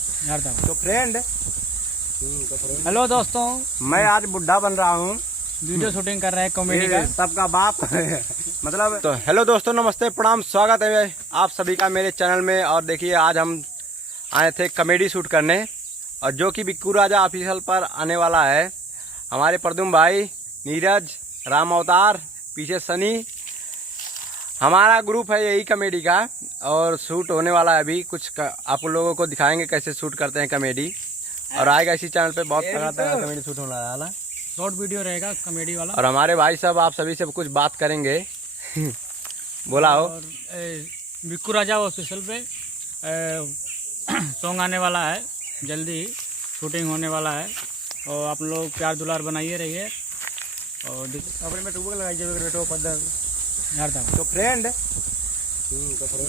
तो friend hello दोस्तों, मैं आज बुढ़ा बन रहा हूँ। वीडियो शूटिंग कर रहे हैं कॉमेडी का। सबका बाप मतलब तो हेलो दोस्तों, नमस्ते, प्रणाम, स्वागत है आप सभी का मेरे चैनल में। और देखिए आज हम आए थे कॉमेडी शूट करने, और जो कि बिक्कू राजा ऑफिशियल पर आने वाला है। हमारे प्रदुम भाई, नीरज, राम अवतार, पीछे सनी, हमारा ग्रुप है यही कॉमेडी का। और शूट होने वाला है अभी कुछ आप लोगों को दिखाएंगे कैसे शूट करते हैं कॉमेडी। और आएगा इसी चैनल पे बहुत तगड़ा कॉमेडी शूट होने वाला है, शॉर्ट वीडियो रहेगा कॉमेडी वाला। और हमारे भाई साहब आप सभी से कुछ बात करेंगे बोला हो। और बिक्कू राजा ऑफिशियल पे सॉन्ग आने वाला है, जल्दी शूटिंग होने वाला है। और आप लोग प्यार दुलार बनाइए रहिए। और अपने में टूबक लगाइए तो फ्रेंड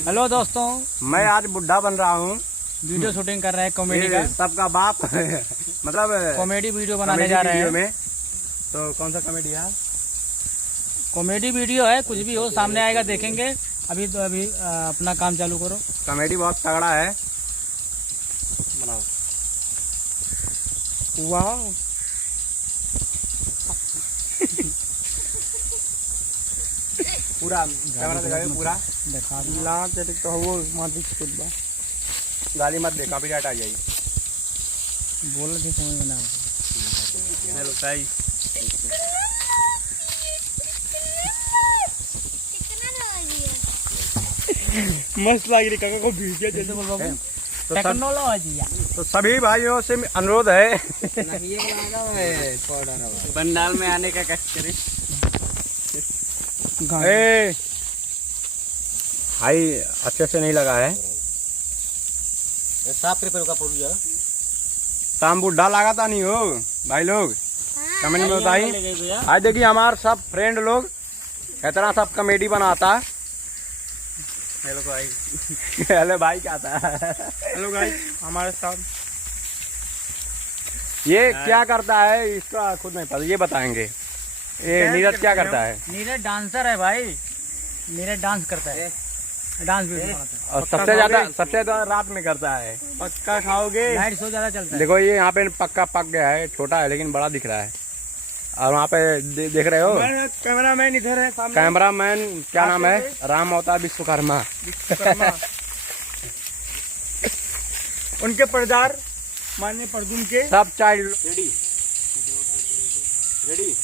हेलो दोस्तों, मैं आज बुढ़ा बन रहा हूँ। वीडियो शूटिंग कर रहे हैं कॉमेडी का। सबका बाप मतलब कॉमेडी वीडियो बनाने जा रहे हैं में। तो कौन सा कॉमेडी है? कॉमेडी वीडियो है, कुछ भी हो सामने आएगा देखेंगे। अभी तो अपना काम चालू करो। कॉमेडी बहुत तगड़ा है, बनाओ। वाह पूरा कैमरा दिखाइए, पूरा देखा तो वो गाली मत दे, कॉपीराइट आ जाएगी। बोल रहे समझ में ना हेलो साई, मस्त लग रही काका को वीडियो जैसे बोल बाबू। टेक्नोलॉजी तो सभी भाइयों से अनुरोध है पंडाल में आने का कष्ट करें। भाई अच्छे से नहीं लगा है, साफ पेपर का पूरा ताम बुढ़ा लगा था नहीं हो भाई लोग। कमेंट में बताइए। आज देखिए हमारे सब फ्रेंड लोग इतना सब कॉमेडी बनाता। हेलो भाई हेलो भाई क्या था? हेलो गाइस, हमारे साथ ये क्या करता है इसका खुद नहीं पता, ये बताएंगे। ये नीरज क्या करता है? नीरज डांसर है भाई, नीरज डांस करता है, डांस वीडियो बनाता है। और सबसे ज्यादा रात में करता है। पक्का खाओगे? नाइट शो ज्यादा चलता है। देखो ये यहाँ पे पक्का पक गया है, छोटा है लेकिन बड़ा दिख रहा है। और वहाँ पे देख रहे हो कैमरामैन इधर है सामने। कैमरामैन क्या नाम है? राम अवतार विश्वकर्मा। उनके पर्दार माननीय प्रदुम के सब चाइल्ड रेडी रेडी